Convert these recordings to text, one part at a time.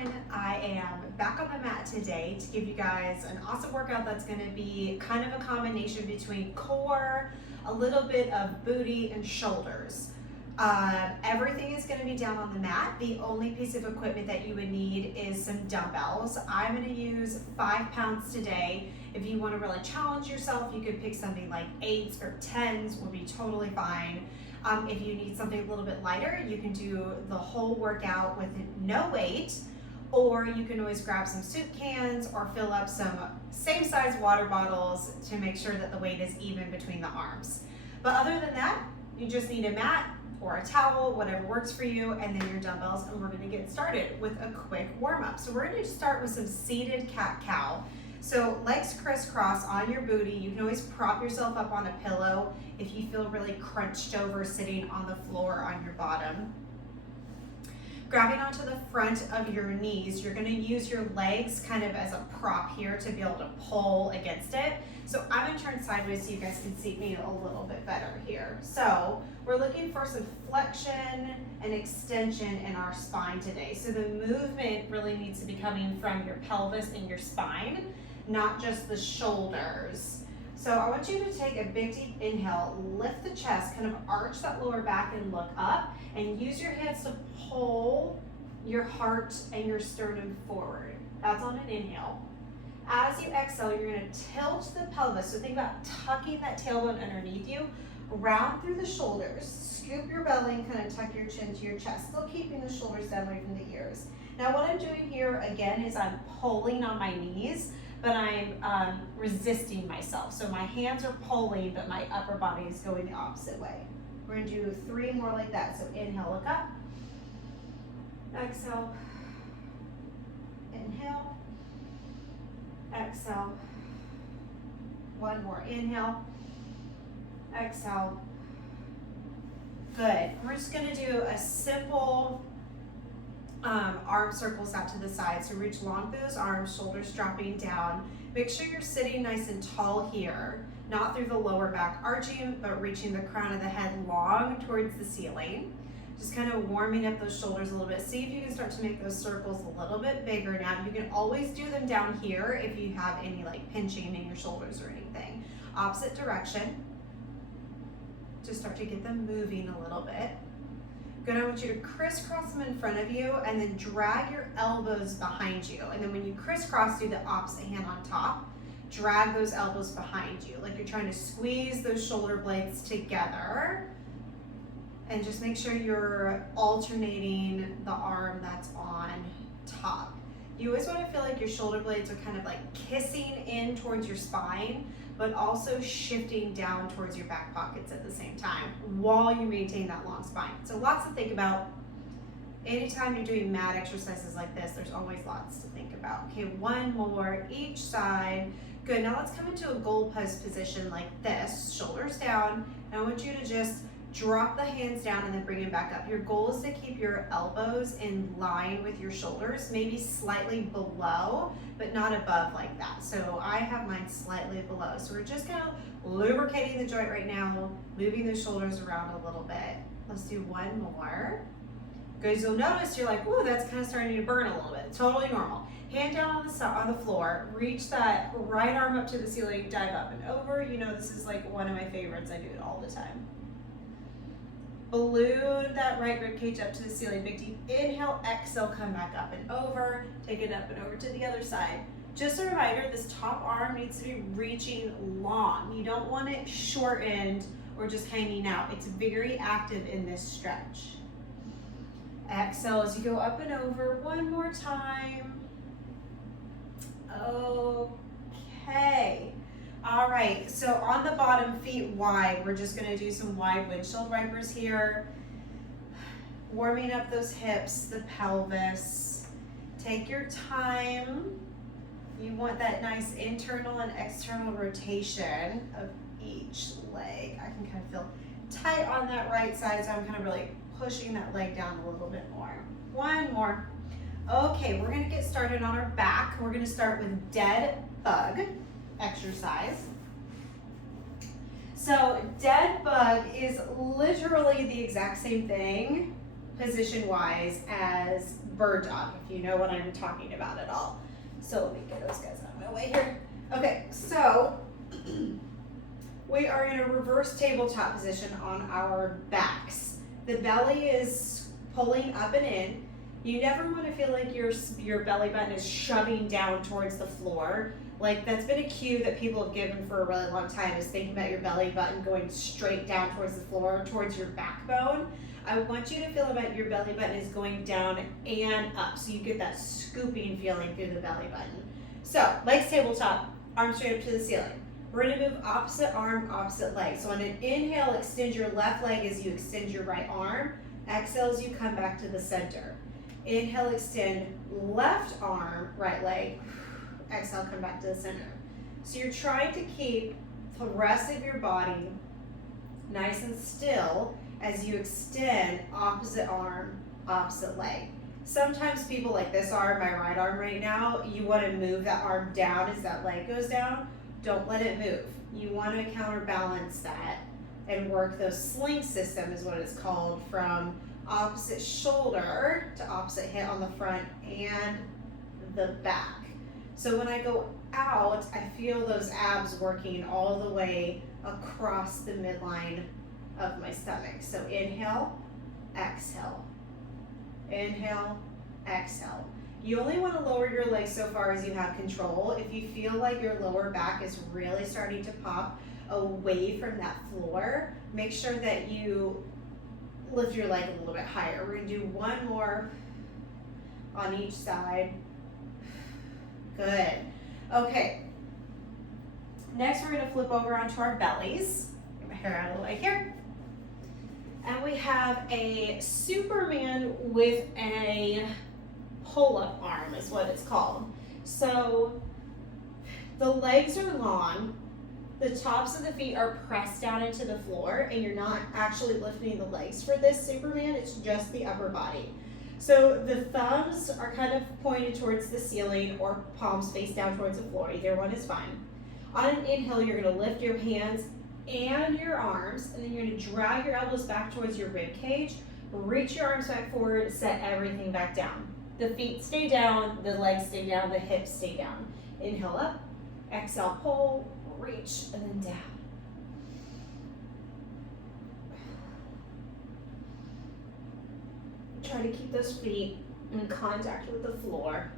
everyone. I am back on the mat today to give you guys an awesome workout that's going to be kind of a combination between core, a little bit of booty, and shoulders. Everything is going to be down on the mat. The only piece of equipment that you would need is some dumbbells. I'm going to use 5 pounds today. If you want to really challenge yourself, you could pick something like 8s or 10s, would be totally fine. If you need something a little bit lighter, you can do the whole workout with no weight, or you can always grab some soup cans or fill up some same size water bottles to make sure that the weight is even between the arms. But other than that, you just need a mat or a towel, whatever works for you, and then your dumbbells, and we're gonna get started with a quick warm up. So we're gonna start with some seated cat-cow. So legs crisscross on your booty. You can always prop yourself up on a pillow if you feel really crunched over sitting on the floor on your bottom. Grabbing onto the front of your knees, you're gonna use your legs kind of as a prop here to be able to pull against it. So I'm gonna turn sideways so you guys can see me a little bit better here. So we're looking for some flexion and extension in our spine today. So the movement really needs to be coming from your pelvis and your spine, not just the shoulders. So I want you to take a big deep inhale, lift the chest, kind of arch that lower back and look up, and use your hands to pull your heart and your sternum forward. That's on an inhale. As you exhale, you're gonna tilt the pelvis. So think about tucking that tailbone underneath you, round through the shoulders, scoop your belly and kind of tuck your chin to your chest, still keeping the shoulders down away from the ears. Now what I'm doing here again is I'm pulling on my knees, but I'm resisting myself. So my hands are pulling, but my upper body is going the opposite way. We're gonna do 3 more like that. So inhale, look up. Exhale. Inhale. Exhale. 1 more. Inhale. Exhale. Good. We're just gonna do a simple arm circles out to the side. So reach long through those arms, shoulders dropping down. Make sure you're sitting nice and tall here, not through the lower back arching, but reaching the crown of the head long towards the ceiling. Just kind of warming up those shoulders a little bit. See if you can start to make those circles a little bit bigger now. You can always do them down here if you have any like pinching in your shoulders or anything. Opposite direction. Just start to get them moving a little bit. Good, I want you to crisscross them in front of you and then drag your elbows behind you. And then when you crisscross, do the opposite hand on top. Drag those elbows behind you, like you're trying to squeeze those shoulder blades together. And just make sure you're alternating the arm that's on top. You always want to feel like your shoulder blades are kind of like kissing in towards your spine, but also shifting down towards your back pockets at the same time while you maintain that long spine. So lots to think about. Anytime you're doing mat exercises like this, there's always lots to think about. Okay, 1 more each side. Good, now let's come into a goal post position like this, shoulders down. And I want you to just drop the hands down and then bring them back up. Your goal is to keep your elbows in line with your shoulders, maybe slightly below, but not above like that. So I have mine slightly below. So we're just kind of lubricating the joint right now, moving the shoulders around a little bit. Let's do 1 more. Good, you'll notice you're like, ooh, that's kind of starting to burn a little bit. Totally normal. Hand down on the floor, reach that right arm up to the ceiling, dive up and over. You know, this is like one of my favorites. I do it all the time. Balloon that right rib cage up to the ceiling. Big deep inhale, exhale, come back up and over. Take it up and over to the other side. Just a reminder, this top arm needs to be reaching long. You don't want it shortened or just hanging out. It's very active in this stretch. Exhale as you go up and over. 1 more time. Okay. All right, so on the bottom, feet wide, we're just gonna do some wide windshield wipers here. Warming up those hips, the pelvis. Take your time. You want that nice internal and external rotation of each leg. I can kind of feel tight on that right side, so I'm kind of really pushing that leg down a little bit more. 1 more. Okay, we're gonna get started on our back. We're gonna start with dead bug exercise. So dead bug is literally the exact same thing position wise as bird dog, if you know what I'm talking about at all. So let me get those guys out of my way here. Okay, so we are in a reverse tabletop position on our backs. The belly is pulling up and in. You never want to feel like your belly button is shoving down towards the floor. Like, that's been a cue that people have given for a really long time, is thinking about your belly button going straight down towards the floor, towards your backbone. I want you to feel about your belly button is going down and up, so you get that scooping feeling through the belly button. So, legs tabletop, arms straight up to the ceiling. We're going to move opposite arm, opposite leg. So on an inhale, extend your left leg as you extend your right arm. Exhale as you come back to the center. Inhale, extend left arm, right leg. Exhale, come back to the center. So you're trying to keep the rest of your body nice and still as you extend opposite arm, opposite leg. Sometimes people, like this arm, my right arm right now, you want to move that arm down as that leg goes down. Don't let it move. You want to counterbalance that and work those sling system is what it's called, from opposite shoulder to opposite hip on the front and the back. So when I go out, I feel those abs working all the way across the midline of my stomach. So inhale, exhale. Inhale, exhale. You only want to lower your legs so far as you have control. If you feel like your lower back is really starting to pop away from that floor, make sure that you lift your leg a little bit higher. We're going to do one more on each side. Good. Okay. Next, we're going to flip over onto our bellies. Get my hair out of the way here. And we have a Superman with a pull-up arm is what it's called. So the legs are long, the tops of the feet are pressed down into the floor, and you're not actually lifting the legs for this Superman, it's just the upper body. So the thumbs are kind of pointed towards the ceiling or palms face down towards the floor, either one is fine. On an inhale, you're going to lift your hands and your arms, and then you're going to drag your elbows back towards your rib cage, reach your arms back forward, set everything back down. The feet stay down, the legs stay down, the hips stay down. Inhale up, exhale, pull, reach, and then down. Try to keep those feet in contact with the floor.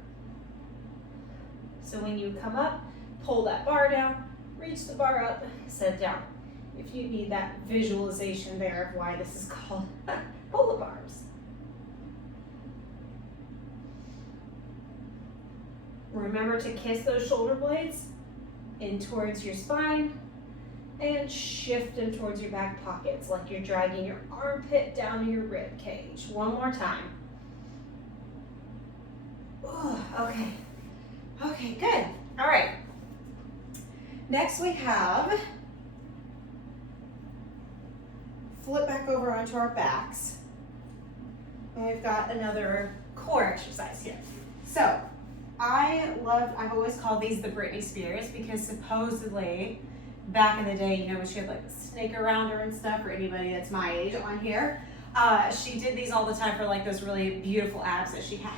So when you come up, pull that bar down, reach the bar up, set down. If you need that visualization there of why this is called pull-up arms. Remember to kiss those shoulder blades in towards your spine and shift them towards your back pockets like you're dragging your armpit down to your rib cage. One more time. Ooh, okay. Okay, good. All right. Next we have flip back over onto our backs. And we've got another core exercise here. So I've always called these the Brittny Spears because supposedly back in the day, you know, when she had like the snake around her and stuff, for anybody that's my age on here, she did these all the time for like those really beautiful abs that she had.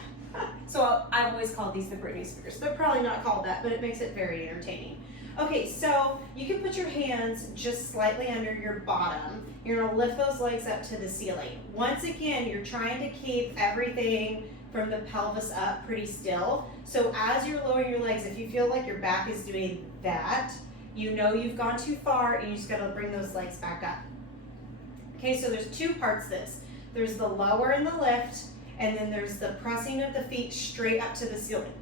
So I've always called these the Brittny Spears. They're probably not called that, but it makes it very entertaining. Okay, so you can put your hands just slightly under your bottom. You're gonna lift those legs up to the ceiling. Once again, you're trying to keep everything from the pelvis up pretty still. So as you're lowering your legs, if you feel like your back is doing that, you know you've gone too far and you just gotta bring those legs back up. Okay, so there's two parts to this. There's the lower and the lift, and then there's the pressing of the feet straight up to the ceiling,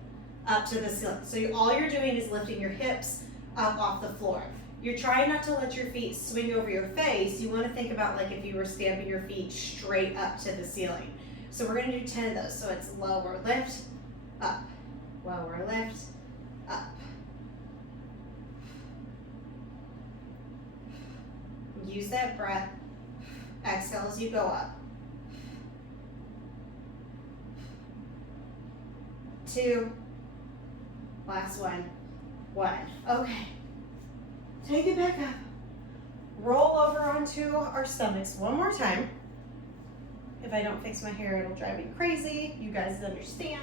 up to the ceiling. So all you're doing is lifting your hips up off the floor. You're trying not to let your feet swing over your face. You wanna think about like if you were stamping your feet straight up to the ceiling. So we're gonna do 10 of those. So it's lower lift, up, lower lift, up. Use that breath. Exhale as you go up. 2, last one, 1. Okay, take it back up. Roll over onto our stomachs one more time. If I don't fix my hair, it'll drive me crazy. You guys understand.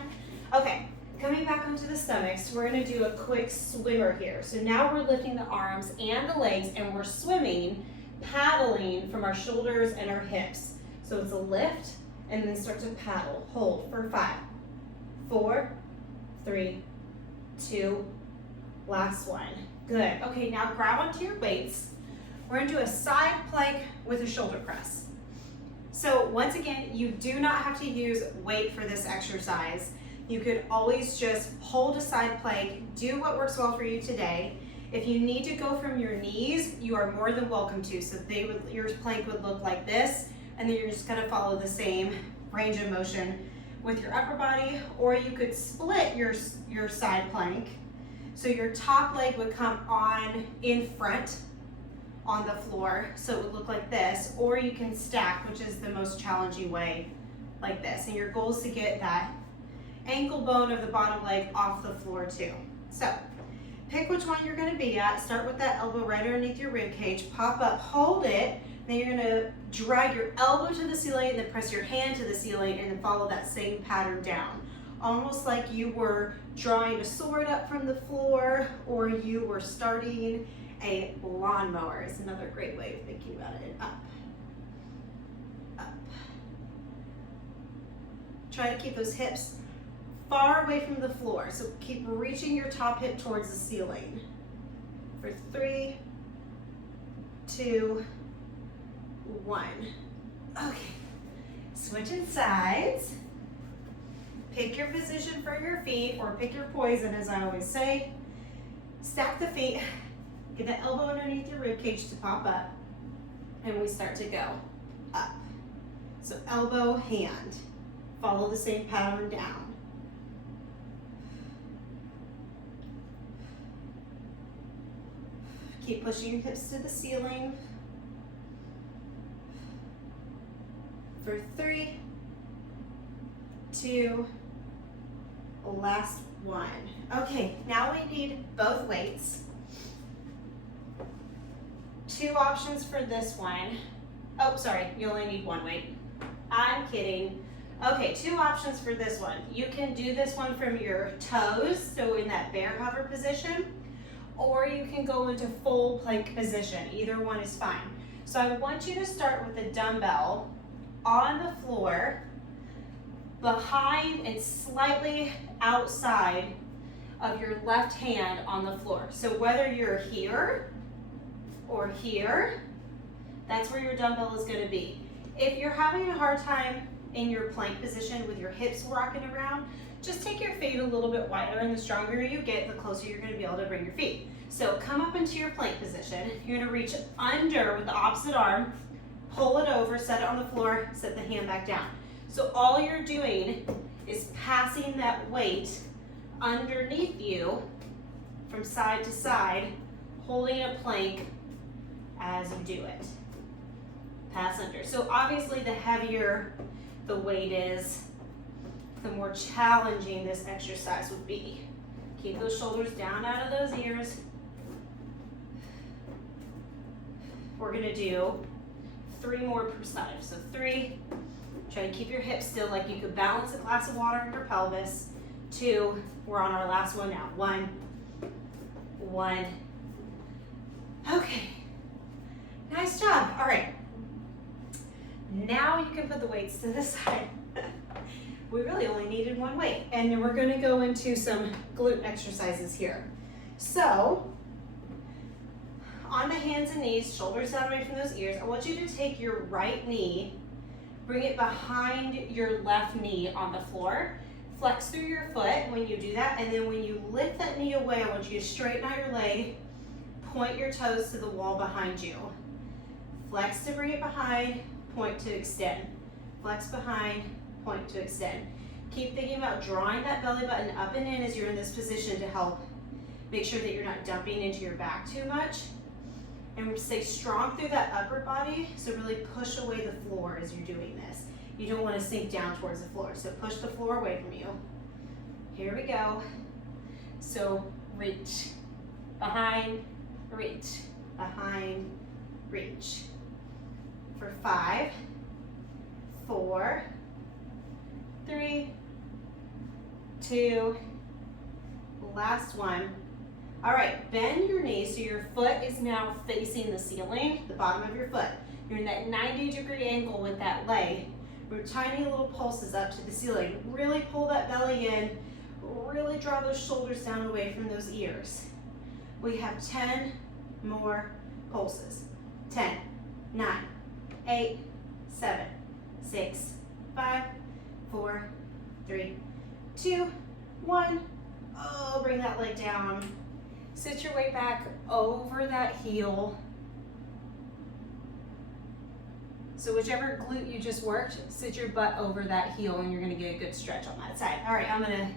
Okay, coming back onto the stomachs, we're gonna do a quick swimmer here. So now we're lifting the arms and the legs and we're swimming, paddling from our shoulders and our hips. So it's a lift and then start to paddle. Hold for 5, 4, 3, 2, last one. Good. Okay, now grab onto your weights. We're gonna do a side plank with a shoulder press. So once again, you do not have to use weight for this exercise. You could always just hold a side plank, do what works well for you today. If you need to go from your knees, you are more than welcome to. So your plank would look like this, and then you're just gonna follow the same range of motion with your upper body, or you could split your side plank. So your top leg would come on in front on the floor, so it would look like this, or you can stack, which is the most challenging way, like this. And your goal is to get that ankle bone of the bottom leg off the floor too. So pick which one you're gonna be at. Start with that elbow right underneath your rib cage, pop up, hold it, then you're gonna drag your elbow to the ceiling and then press your hand to the ceiling and then follow that same pattern down. Almost like you were drawing a sword up from the floor or you were starting a lawnmower. Is another great way of thinking about it. Up, up. Try to keep those hips far away from the floor. So keep reaching your top hip towards the ceiling. For 3, 2, 1. Okay, switching sides. Pick your position for your feet, or pick your poison, as I always say. Stack the feet. Get the elbow underneath your rib cage to pop up, and we start to go up. So elbow, hand. Follow the same pattern down. Keep pushing your hips to the ceiling. For 3, 2, last one. Okay, now we need both weights. 2 options for this one. Oh, sorry, you only need 1 weight. I'm kidding. Okay, 2 options for this one. You can do this one from your toes, so in that bear hover position, or you can go into full plank position. Either one is fine. So I want you to start with the dumbbell on the floor, behind and slightly outside of your left hand on the floor. So whether you're here or here, that's where your dumbbell is gonna be. If you're having a hard time in your plank position with your hips rocking around, just take your feet a little bit wider, and the stronger you get, the closer you're gonna be able to bring your feet. So come up into your plank position. You're gonna reach under with the opposite arm, pull it over, set it on the floor, set the hand back down. So all you're doing is passing that weight underneath you from side to side, holding a plank as you do it. Pass under. So obviously the heavier the weight is, the more challenging this exercise would be. Keep those shoulders down out of those ears. We're gonna do 3 more per side. So 3, try to keep your hips still like you could balance a glass of water in your pelvis. 2, we're on our last one now. 1, 1. Okay, nice job. All right, now you can put the weights to the side. We really only needed 1 weight. And then we're gonna go into some glute exercises here. So, on the hands and knees, shoulders down away from those ears, I want you to take your right knee, bring it behind your left knee on the floor. Flex through your foot when you do that, and then when you lift that knee away, I want you to straighten out your leg, point your toes to the wall behind you. Flex to bring it behind, point to extend. Flex behind, point to extend. Keep thinking about drawing that belly button up and in as you're in this position to help make sure that you're not dumping into your back too much. And stay strong through that upper body, so really push away the floor as you're doing this. You don't want to sink down towards the floor, so push the floor away from you. Here we go. So reach, behind, reach, behind, reach. For 5, 4, 3, 2, last one. All right, bend your knees so your foot is now facing the ceiling, the bottom of your foot. You're in that 90-degree angle with that leg. Move tiny little pulses up to the ceiling. Really pull that belly in. Really draw those shoulders down away from those ears. We have 10 more pulses. 10, 9, 8, 7, 6, 5, 4, 3, 2, 1. Oh, bring that leg down. Sit your weight back over that heel. So whichever glute you just worked, sit your butt over that heel and you're gonna get a good stretch on that side. All right, I'm gonna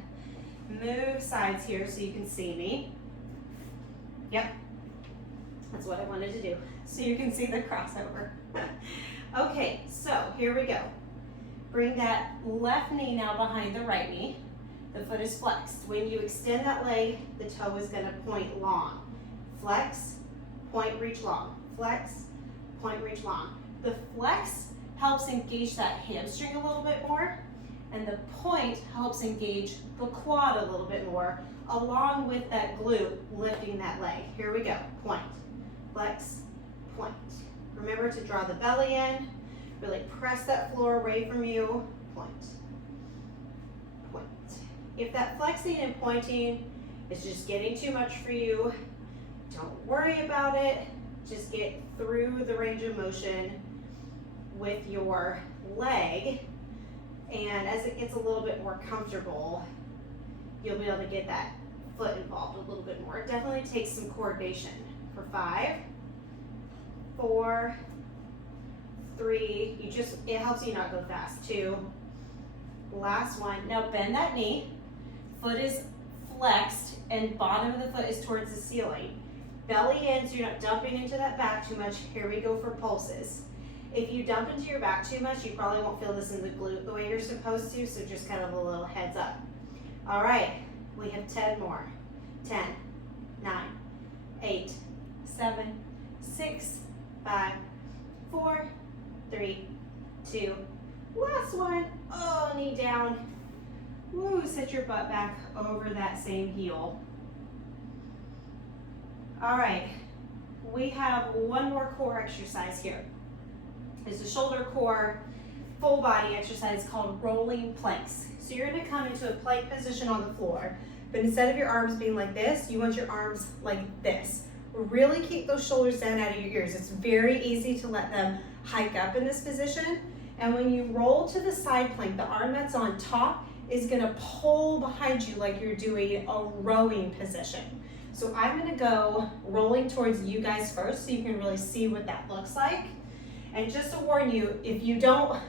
move sides here so you can see me. Yep, that's what I wanted to do, so you can see the crossover. Okay, so here we go. Bring that left knee now behind the right knee. The foot is flexed. When you extend that leg, the toe is gonna point long. Flex, point, reach long. Flex, point, reach long. The flex helps engage that hamstring a little bit more, and the point helps engage the quad a little bit more, along with that glute lifting that leg. Here we go, point, flex, point. Remember to draw the belly in, really press that floor away from you, point, point. If that flexing and pointing is just getting too much for you, don't worry about it. Just get through the range of motion with your leg, and as it gets a little bit more comfortable, you'll be able to get that foot involved a little bit more. It definitely takes some coordination. For 5, 4, 3, it helps you not go fast. 2, last one. Now bend that knee, foot is flexed and bottom of the foot is towards the ceiling. Belly in so you're not dumping into that back too much. Here we go for pulses. If you dump into your back too much, you probably won't feel this in the glute the way you're supposed to, so just kind of a little heads up. All right, we have 10 more. 10, 9, 8, 7, 6, 5, 4, 3, 2, last one. Oh, knee down. Woo, sit your butt back over that same heel. All right, we have one more core exercise here. It's a shoulder core, full body exercise called rolling planks. So you're gonna come into a plank position on the floor, but instead of your arms being like this, you want your arms like this. Really keep those shoulders down out of your ears. It's very easy to let them hike up in this position. And when you roll to the side plank, the arm that's on top is gonna pull behind you like you're doing a rowing position. So I'm gonna go rolling towards you guys first so you can really see what that looks like. And just to warn you, if you don't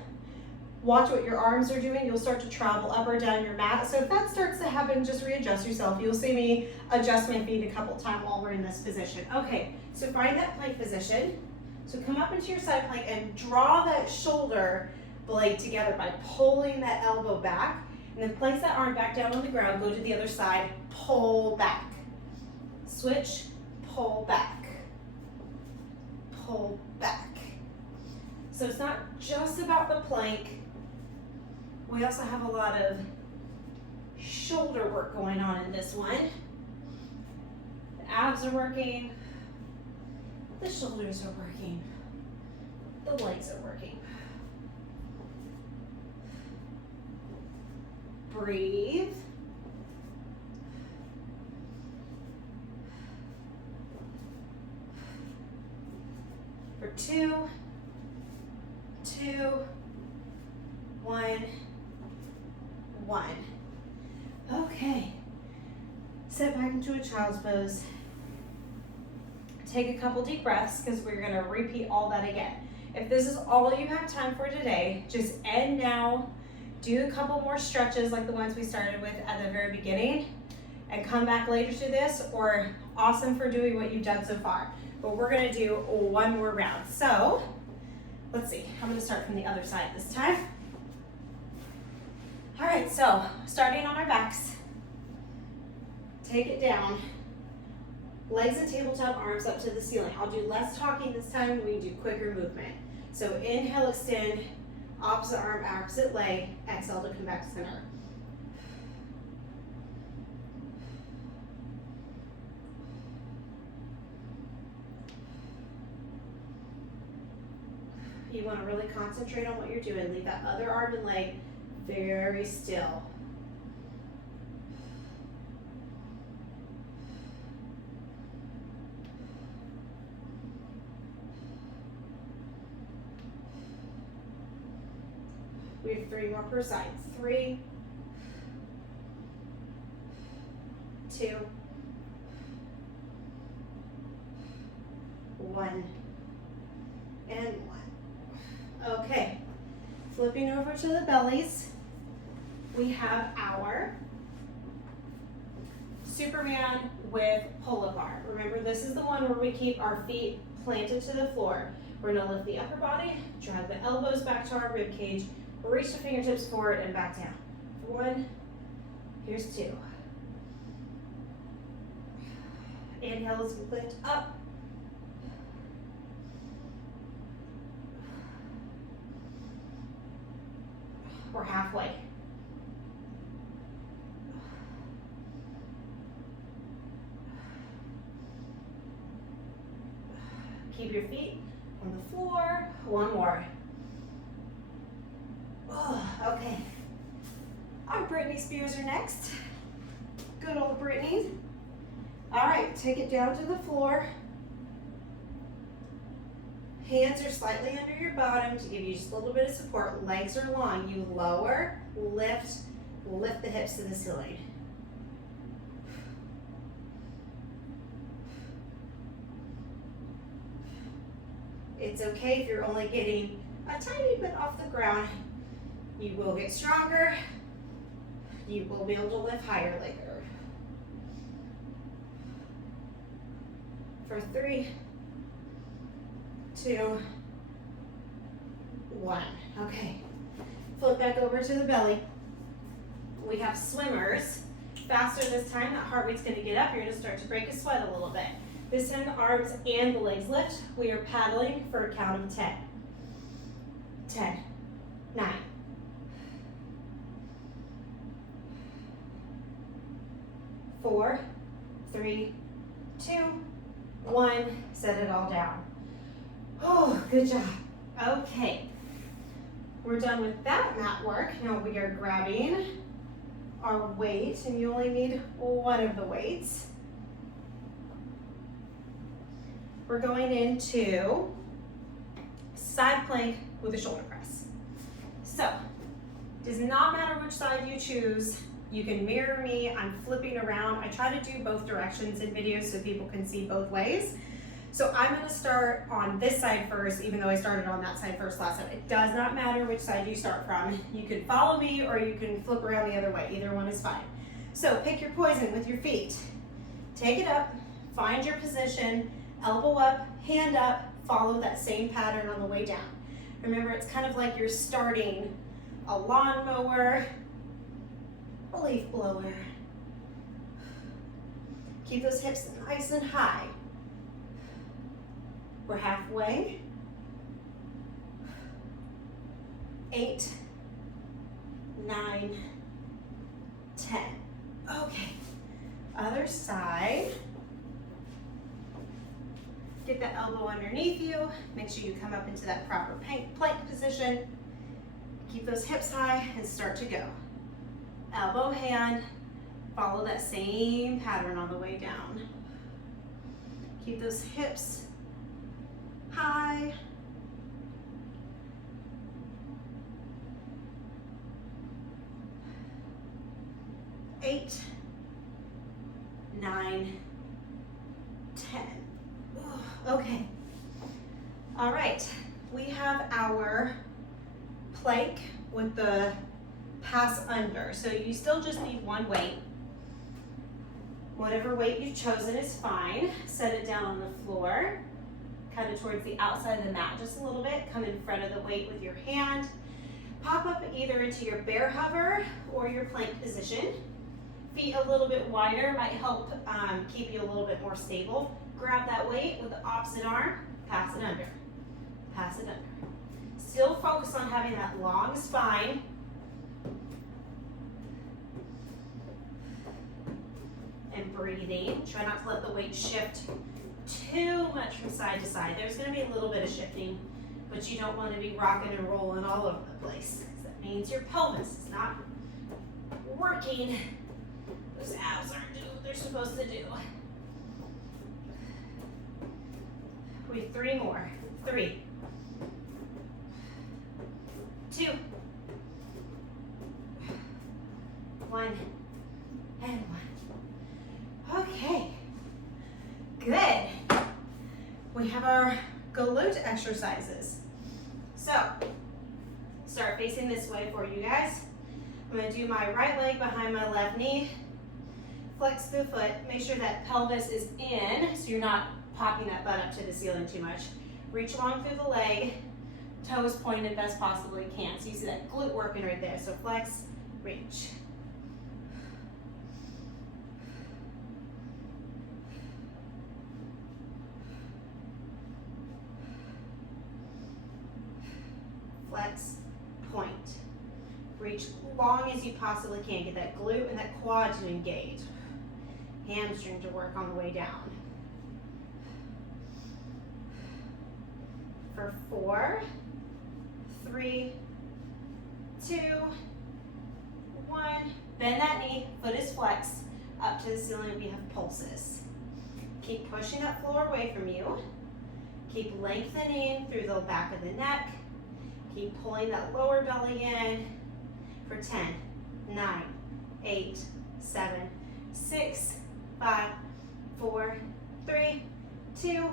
watch what your arms are doing, you'll start to travel up or down your mat. So if that starts to happen, just readjust yourself. You'll see me adjust my feet a couple times while we're in this position. Okay, so find that plank position. So come up into your side plank and draw that shoulder blade together by pulling that elbow back. And then place that arm back down on the ground, go to the other side, pull back. Switch, pull back. Pull back. So it's not just about the plank. We also have a lot of shoulder work going on in this one. The abs are working, the shoulders are working, the legs are working. Breathe. For 2, 1, 1. Okay. Sit back into a child's pose. Take a couple deep breaths because we're going to repeat all that again. If this is all you have time for today, just end now. Do a couple more stretches like the ones we started with at the very beginning and come back later to this, or awesome for doing what you've done so far. But we're going to do one more round. So let's see, I'm going to start from the other side this time. All right, so starting on our backs, take it down, legs and tabletop, arms up to the ceiling. I'll do less talking this time, we do quicker movement. So inhale, extend, Opposite arm, opposite leg. Exhale to come back to center. You want to really concentrate on what you're doing. Leave that other arm and leg very still. We have 3 more per side. 3, 2, 1, and 1. Okay, flipping over to the bellies, we have our Superman with pull-up bar. Remember, this is the one where we keep our feet planted to the floor. We're gonna lift the upper body, drag the elbows back to our rib cage, reach the fingertips forward and back down. 1, here's 2. Inhale as we lift up. We're halfway. Keep your feet on the floor. 1 more. Oh, okay. Our Brittny Spears are next. Good old Brittny. All right, take it down to the floor. Hands are slightly under your bottom to give you just a little bit of support. Legs are long. You lower, lift the hips to the ceiling. It's okay if you're only getting a tiny bit off the ground. You will get stronger. You will be able to lift higher later. For 3, 2, 1. Okay. Flip back over to the belly. We have swimmers. Faster this time, that heart rate's going to get up. You're going to start to break a sweat a little bit. This time the arms and the legs lift. We are paddling for a count of 10. 10, 9, 4, 3, 2, 1. Set it all down. Oh, good job. Okay. We're done with that mat work. Now we are grabbing our weight, and you only need one of the weights. We're going into side plank with a shoulder press. So, does not matter which side you choose. You can mirror me. I'm flipping around. I try to do both directions in videos so people can see both ways. So I'm going to start on this side first, even though I started on that side first last time. It does not matter which side you start from. You can follow me or you can flip around the other way. Either one is fine. So pick your poison with your feet. Take it up, find your position, elbow up, hand up, follow that same pattern on the way down. Remember, it's kind of like you're starting a lawnmower, a leaf blower. Keep those hips nice and high. We're halfway. 8, 9, 10. Okay, other side. Get that elbow underneath you. Make sure you come up into that proper plank position. Keep those hips high and start to go. Elbow, hand, follow that same pattern on the way down. Keep those hips high. Eight, 9, 10. Okay. All right. We have our plank with the pass under. So you still just need one weight. Whatever weight you've chosen is fine. Set it down on the floor, kind of towards the outside of the mat just a little bit. Come in front of the weight with your hand. Pop up either into your bear hover or your plank position. Feet a little bit wider might help keep you a little bit more stable. Grab that weight with the opposite arm, pass it under, pass it under. Still focus on having that long spine. And breathing. Try not to let the weight shift too much from side to side. There's going to be a little bit of shifting, but you don't want to be rocking and rolling all over the place. That means your pelvis is not working. Those abs aren't doing what they're supposed to do. We have 3 more. 3, 2, 1, and 1. Okay, good. We have our glute exercises. So, start facing this way for you guys. I'm gonna do my right leg behind my left knee. Flex the foot, make sure that pelvis is in, so you're not popping that butt up to the ceiling too much. Reach long through the leg, toes pointed best possibly can. So you see that glute working right there. So flex, reach. Flex, point. Reach long as you possibly can. Get that glute and that quad to engage. Hamstring to work on the way down. For 4, 3, 2, 1. Bend that knee, foot is flexed, up to the ceiling if you have pulses. Keep pushing that floor away from you. Keep lengthening through the back of the neck. Keep pulling that lower belly in for 10, 9, 8, 7, 6, 5, 4, 3, 2,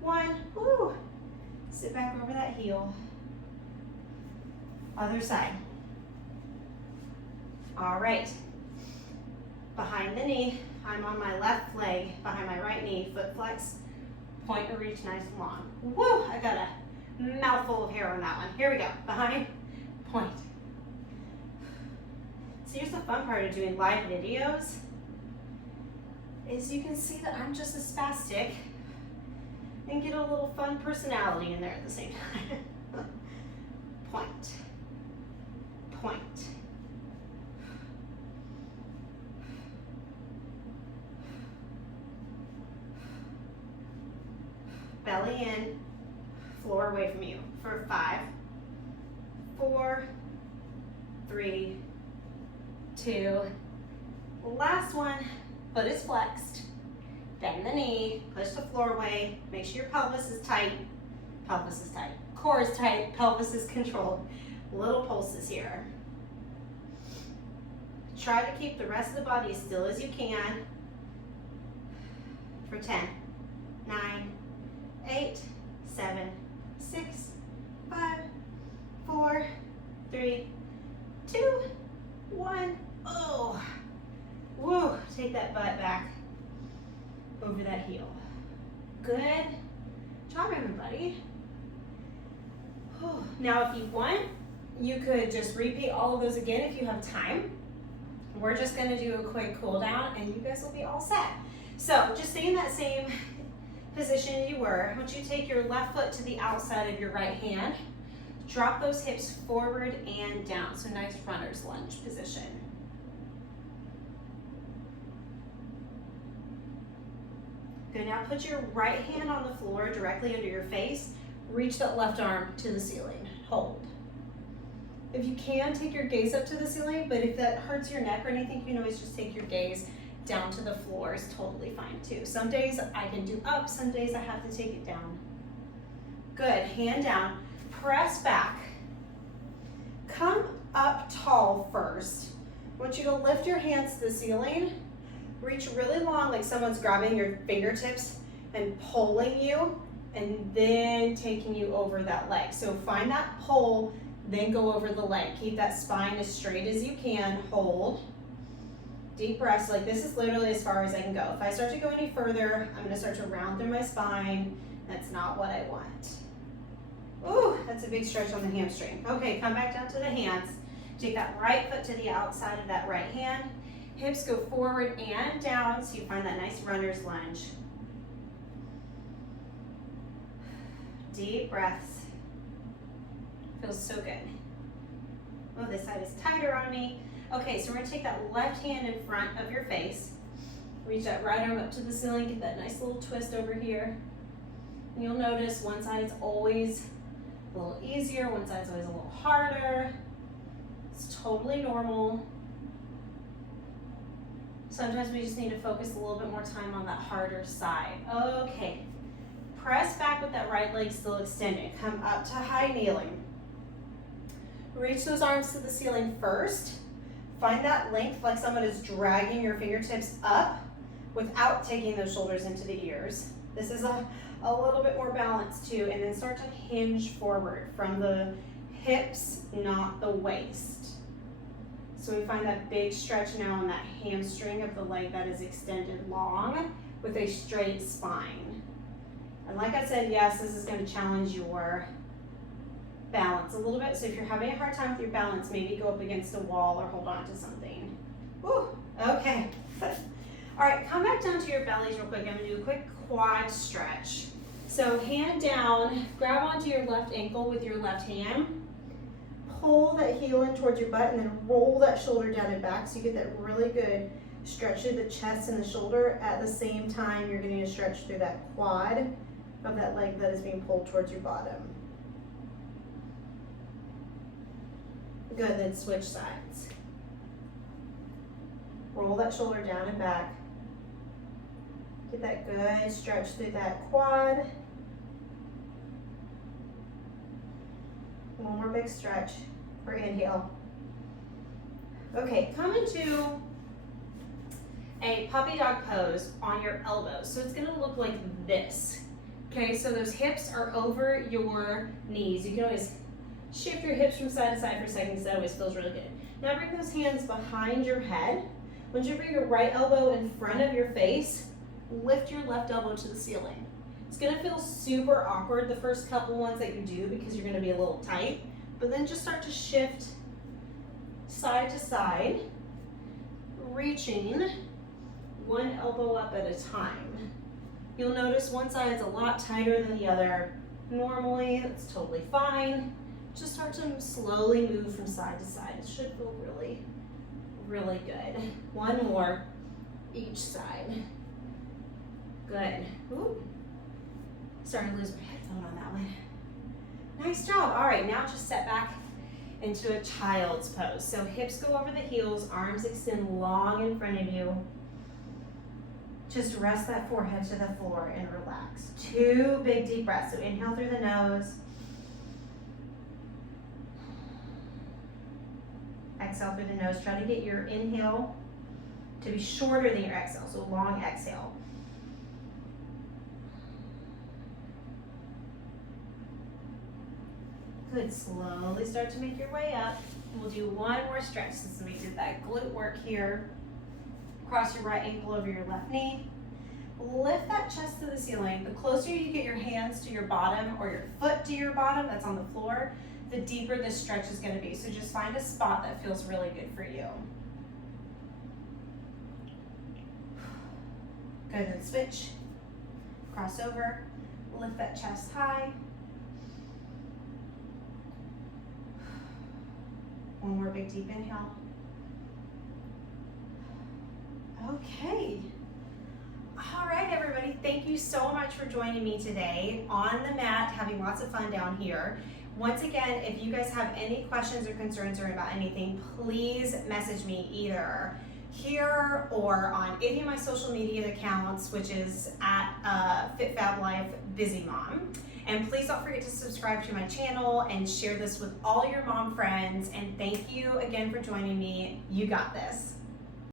1. Woo! Sit back over that heel. Other side. All right. Behind the knee, I'm on my left leg, behind my right knee, foot flex, point or reach nice and long. Woo! I got a mouthful of hair on that one. Here we go. Behind, point. So here's the fun part of doing live videos, is you can see that I'm just a spastic and get a little fun personality in there at the same time. Point, point. Belly in, floor away from you for 5, 4, 3, 2, last one, foot is flexed. Bend the knee, push the floor away, make sure your pelvis is tight. Pelvis is tight. Core is tight, pelvis is controlled. Little pulses here. Try to keep the rest of the body as still as you can. For 10, 9, 8, 7, 6, 5, 4, 3, 2, 1. Oh, woo, take that butt back over that heel. Good job, everybody. Now, if you want, you could just repeat all of those again if you have time. We're just gonna do a quick cool down and you guys will be all set. So just stay in that same position you were. I want you to take your left foot to the outside of your right hand. Drop those hips forward and down. So nice runner's lunge position. Good, now put your right hand on the floor directly under your face. Reach that left arm to the ceiling. Hold. If you can, take your gaze up to the ceiling, but if that hurts your neck or anything, you can always just take your gaze down to the floor. Is totally fine too. Some days I can do up, some days I have to take it down. Good, hand down, press back. Come up tall first. I want you to lift your hands to the ceiling. Reach really long, like someone's grabbing your fingertips and pulling you, and then taking you over that leg. So find that pull, then go over the leg. Keep that spine as straight as you can. Hold. Deep breaths. Like this is literally as far as I can go. If I start to go any further, I'm gonna start to round through my spine. That's not what I want. Ooh, that's a big stretch on the hamstring. Okay, come back down to the hands. Take that right foot to the outside of that right hand. Hips go forward and down, so you find that nice runner's lunge. Deep breaths. Feels so good. Oh, this side is tighter on me. Okay, so we're gonna take that left hand in front of your face. Reach that right arm up to the ceiling, get that nice little twist over here. And you'll notice one side is always a little easier, one side's always a little harder. It's totally normal. Sometimes we just need to focus a little bit more time on that harder side. Okay, press back with that right leg still extended. Come up to high kneeling. Reach those arms to the ceiling first. Find that length like someone is dragging your fingertips up without taking those shoulders into the ears. This is a little bit more balanced too, and then start to hinge forward from the hips, not the waist. So we find that big stretch now in that hamstring of the leg that is extended long with a straight spine. And like I said, yes, this is going to challenge your balance a little bit. So if you're having a hard time with your balance, maybe go up against a wall or hold on to something. Woo, okay. All right, come back down to your bellies real quick. I'm gonna do a quick quad stretch. So hand down, grab onto your left ankle with your left hand. Pull that heel in towards your butt and then roll that shoulder down and back so you get that really good stretch through the chest and the shoulder. At the same time, you're getting a stretch through that quad of that leg that is being pulled towards your bottom. Good, then switch sides. Roll that shoulder down and back. Get that good stretch through that quad. One more big stretch for inhale. Okay, come into a puppy dog pose on your elbows. So it's gonna look like this. Okay, so those hips are over your knees. You can always shift your hips from side to side for a second because that always feels really good. Now bring those hands behind your head. Once you bring your right elbow in front of your face, lift your left elbow to the ceiling. It's gonna feel super awkward the first couple ones that you do because you're gonna be a little tight, but then just start to shift side to side, reaching one elbow up at a time. You'll notice one side is a lot tighter than the other. Normally, that's totally fine. Just start to slowly move from side to side. It should feel really, really good. One more, each side. Good. Ooh. Starting to lose my headphone on that one. Nice job. All right, now just step back into a child's pose. So hips go over the heels, arms extend long in front of you. Just rest that forehead to the floor and relax. 2 big deep breaths. So inhale through the nose. Exhale through the nose. Try to get your inhale to be shorter than your exhale, so long exhale. Good, slowly start to make your way up. We'll do one more stretch since we did that glute work here. Cross your right ankle over your left knee. Lift that chest to the ceiling. The closer you get your hands to your bottom or your foot to your bottom that's on the floor, the deeper this stretch is going to be. So just find a spot that feels really good for you. Good, then switch. Cross over. Lift that chest high. One more big deep inhale. Okay. All right, everybody. Thank you so much for joining me today on the mat, having lots of fun down here. Once again, if you guys have any questions or concerns or about anything, please message me either here or on any of my social media accounts, which is at FitFabLifeBusyMom. And please don't forget to subscribe to my channel and share this with all your mom friends. And thank you again for joining me. You got this.